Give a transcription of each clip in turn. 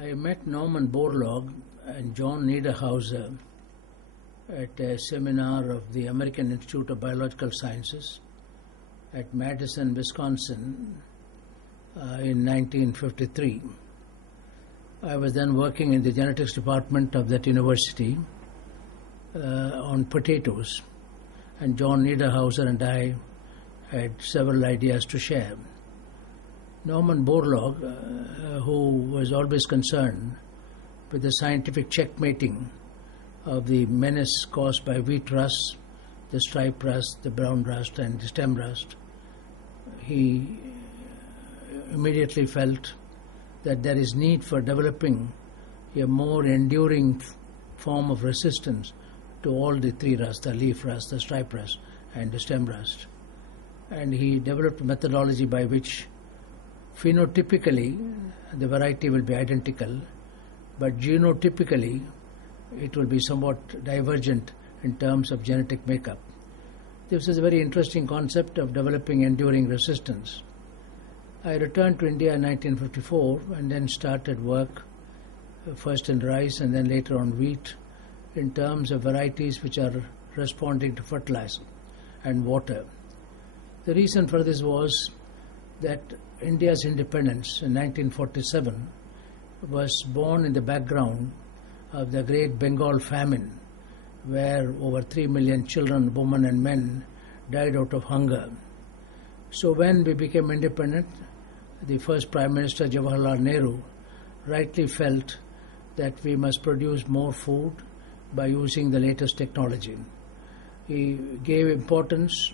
I met Norman Borlaug and John Niederhauser at a seminar of the American Institute of Biological Sciences at Madison, Wisconsin in 1953. I was then working in the genetics department of that university on potatoes, and John Niederhauser and I had several ideas to share. Norman Borlaug, who was always concerned with the scientific checkmating of the menace caused by wheat rust, the stripe rust, the brown rust, and the stem rust, he immediately felt that there is need for developing a more enduring form of resistance to all the three rusts, the leaf rust, the stripe rust, and the stem rust. And he developed a methodology by which phenotypically the variety will be identical, but genotypically it will be somewhat divergent in terms of genetic makeup. This is a very interesting concept of developing enduring resistance. I returned to India in 1954 and then started work first in rice and then later on wheat in terms of varieties which are responding to fertilizer and water. The reason for this was that India's independence in 1947 was born in the background of the Great Bengal famine, where over 3 million children, women and men died out of hunger. So when we became independent, the first Prime Minister, Jawaharlal Nehru, rightly felt that we must produce more food by using the latest technology. He gave importance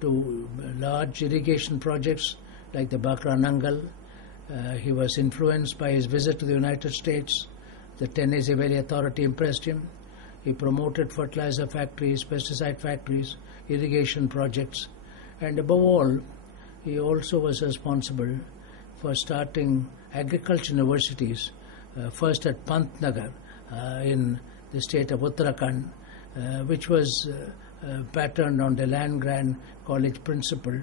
to large irrigation projects like the Bakra Nangal. He was influenced by his visit to the United States. The Tennessee Valley Authority impressed him. He promoted fertilizer factories, pesticide factories, irrigation projects, and above all, he also was responsible for starting agriculture universities, first at Pantnagar in the state of Uttarakhand, which was patterned on the land-grant college principle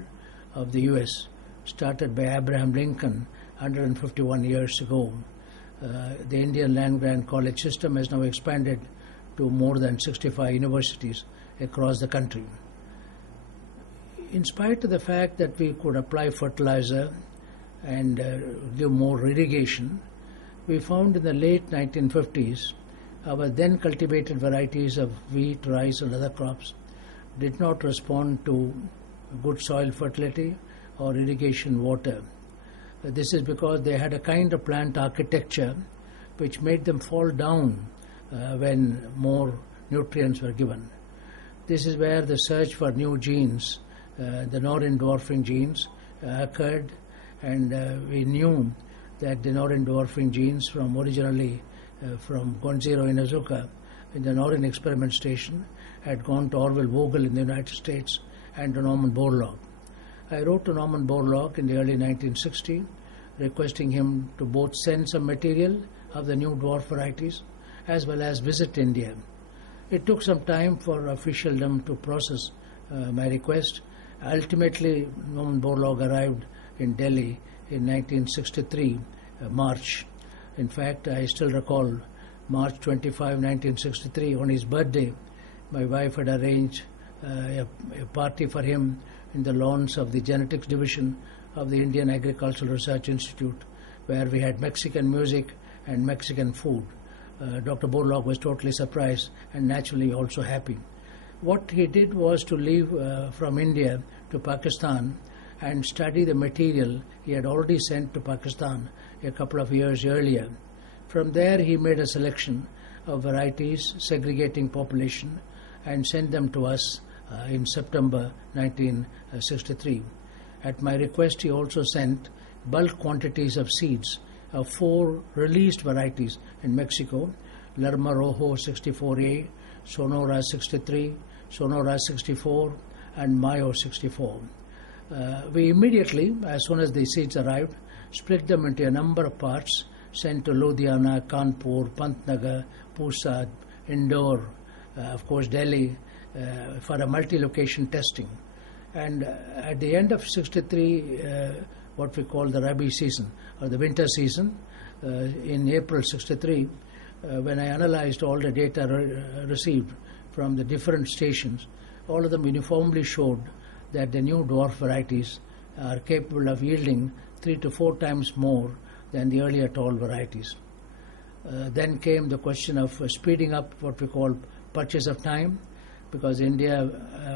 of the U.S., started by Abraham Lincoln 151 years ago. The Indian land-grant college system has now expanded to more than 65 universities across the country. In spite of the fact that we could apply fertilizer and give more irrigation, we found in the late 1950s our then cultivated varieties of wheat, rice and other crops did not respond to good soil fertility or irrigation water. This is because they had a kind of plant architecture which made them fall down when more nutrients were given. This is where the search for new genes, the Norrin dwarfing genes, occurred, and we knew that the Norrin dwarfing genes from originally from Gonzalo Inuzuka in the Norrin experiment station had gone to Orville Vogel in the United States and to Norman Borlaug. I wrote to Norman Borlaug in the early 1960s requesting him to both send some material of the new dwarf varieties as well as visit India. It took some time for officialdom to process my request. Ultimately, Norman Borlaug arrived in Delhi in 1963, March. In fact, I still recall March 25, 1963, on his birthday, my wife had arranged a party for him in the lawns of the genetics division of the Indian Agricultural Research Institute, where we had Mexican music and Mexican food. Dr. Borlaug was totally surprised and naturally also happy. What he did was to leave from India to Pakistan and study the material he had already sent to Pakistan a couple of years earlier. From there he made a selection of varieties, segregating population, and sent them to us in September 1963. At my request, he also sent bulk quantities of seeds of 4 released varieties in Mexico: Lerma Rojo 64A, Sonora 63, Sonora 64, and Mayo 64. We immediately, as soon as the seeds arrived, split them into a number of parts, sent to Ludhiana, Kanpur, Pantnagar, Pusad, Indore, of course Delhi, for a multi-location testing. And at the end of 63, what we call the Rabi season or the winter season. In April 63, when I analyzed all the data received from the different stations, all of them uniformly showed that the new dwarf varieties are capable of yielding 3 to 4 times more than the earlier tall varieties. Then came the question of speeding up what we call purchase of time, because India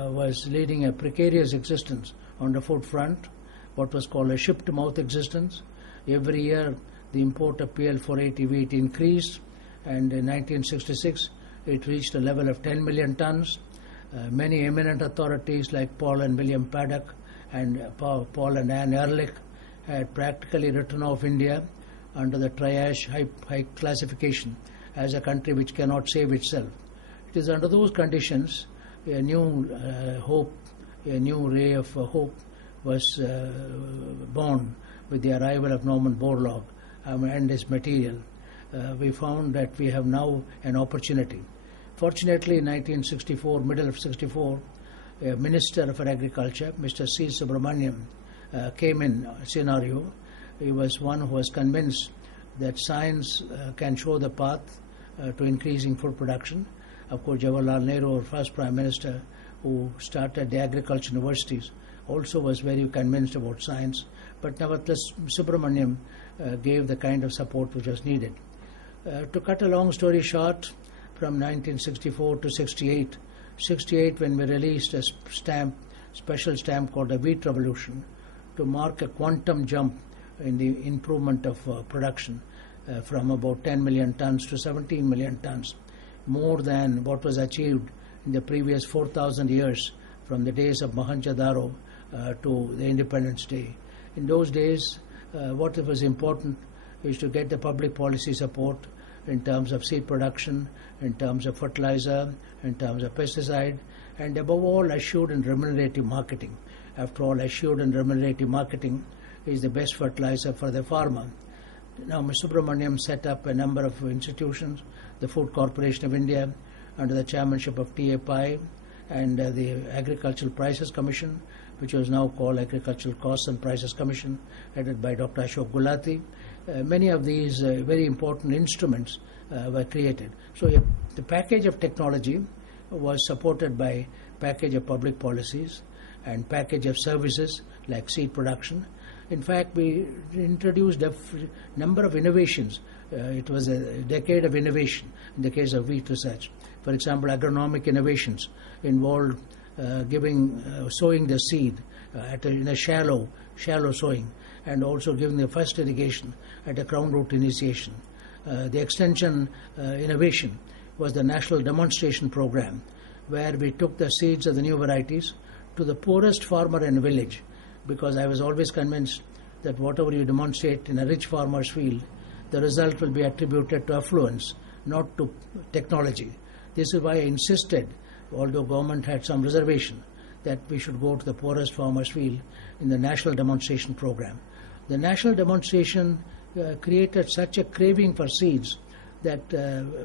was leading a precarious existence on the food front, what was called a ship-to-mouth existence. Every year the import of PL 480 wheat increased, and in 1966 it reached a level of 10 million tons. Many eminent authorities like Paul and William Paddock and Paul and Anne Ehrlich had practically written off India under the triage high classification as a country which cannot save itself. It is under those conditions a new hope, a new ray of hope was born with the arrival of Norman Borlaug and his material. We found that we have now an opportunity. Fortunately, in 1964, middle of 64, a Minister for Agriculture, Mr. S Swaminathan, came in scenario. He was one who was convinced that science can show the path to increasing food production. Of course, Jawaharlal Nehru, our first Prime Minister, who started the agriculture universities, also was very convinced about science. But nevertheless, Subramaniam gave the kind of support which was needed. To cut a long story short, from 1964 to 68, when we released a special stamp called the Wheat Revolution, to mark a quantum jump in the improvement of production from about 10 million tons to 17 million tons, more than what was achieved in the previous 4,000 years from the days of Mohenjo-daro to the Independence Day. In those days, what was important is to get the public policy support in terms of seed production, in terms of fertilizer, in terms of pesticide, and above all, assured and remunerative marketing. After all, assured and remunerative marketing is the best fertilizer for the farmer. Now, Mr. Subramaniam set up a number of institutions, the Food Corporation of India, under the chairmanship of T.A. Pai, and the Agricultural Prices Commission, which was now called Agricultural Costs and Prices Commission, headed by Dr. Ashok Gulati. Many of these very important instruments were created. So the package of technology was supported by package of public policies and package of services like seed production. In fact, we introduced a number of innovations. It was a decade of innovation in the case of wheat research. For example, agronomic innovations involved sowing the seed in a shallow sowing, and also giving the first irrigation at a crown root initiation. The extension innovation was the National Demonstration Program, where we took the seeds of the new varieties to the poorest farmer in a village, because I was always convinced that whatever you demonstrate in a rich farmer's field, the result will be attributed to affluence, not to technology. This is why I insisted, although government had some reservation, that we should go to the poorest farmer's field in the National Demonstration Program. The National Demonstration created such a craving for seeds that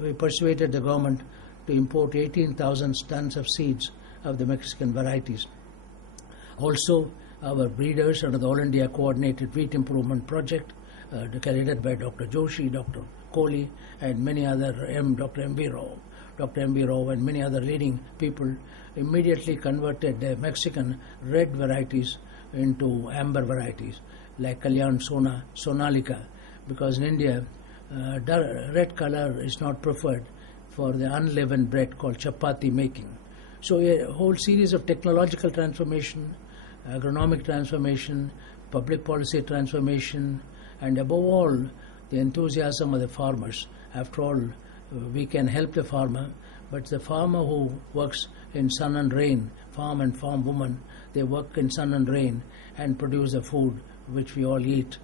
we persuaded the government to import 18,000 tons of seeds of the Mexican varieties. Also, our breeders under the All India Coordinated Wheat Improvement Project, headed by Dr. Joshi, Dr. Kohli, and many other, Dr. M.B. Rao, and many other leading people, immediately converted the Mexican red varieties into amber varieties, like Kalyan Sonalika, because in India, red color is not preferred for the unleavened bread called chapati making. So a whole series of technological transformation, agronomic transformation, public policy transformation, and above all, the enthusiasm of the farmers. After all, we can help the farmer, but the farmer who works in sun and rain, farm and farm woman, they work in sun and rain and produce the food which we all eat.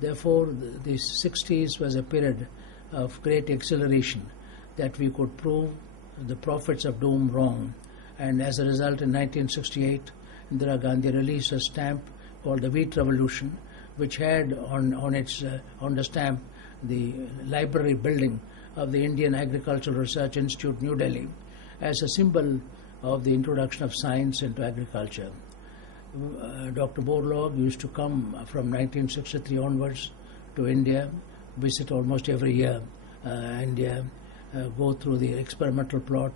Therefore, the 60s was a period of great acceleration, that we could prove the prophets of doom wrong. And as a result, in 1968, Indira Gandhi released a stamp called the Wheat Revolution, which had on the stamp the library building of the Indian Agricultural Research Institute, New Delhi, as a symbol of the introduction of science into agriculture. Dr. Borlaug used to come from 1963 onwards to India, visit almost every year India, go through the experimental plot.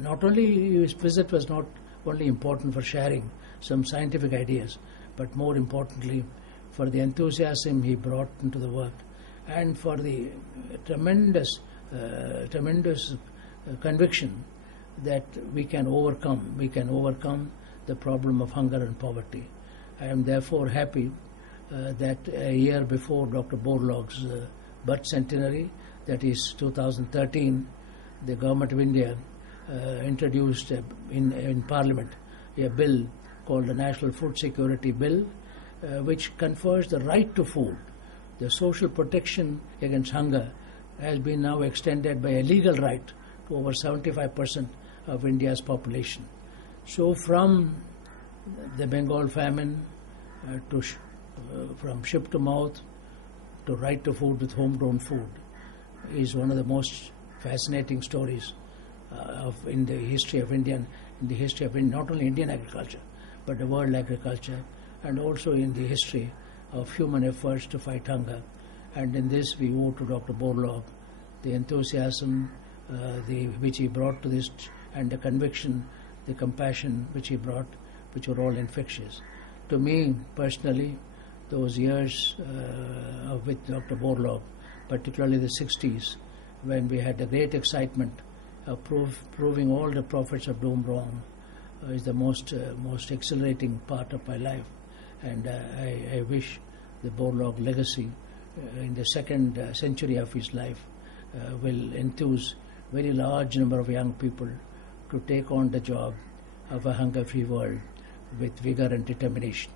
Not only his visit was not only important for sharing some scientific ideas, but more importantly for the enthusiasm he brought into the work and for the tremendous conviction that we can overcome the problem of hunger and poverty. I am therefore happy that a year before Dr. Borlaug's birth centenary, that is 2013, the Government of India introduced in Parliament a bill called the National Food Security Bill, which confers the right to food. The social protection against hunger has been now extended by a legal right to over 75% of India's population. So from the Bengal famine from ship to mouth to right to food with homegrown food is one of the most fascinating stories in the history of not only Indian agriculture, but the world agriculture, and also in the history of human efforts to fight hunger. And in this we owe to Dr. Borlaug the enthusiasm which he brought to this, and the conviction, the compassion which he brought, which were all infectious. To me personally, those years with Dr. Borlaug, particularly the 60s, when we had the great excitement of proving all the prophets of doom wrong, is the most exhilarating part of my life. And I wish the Borlaug legacy in the second century of his life will enthuse very large number of young people to take on the job of a hunger-free world with vigor and determination.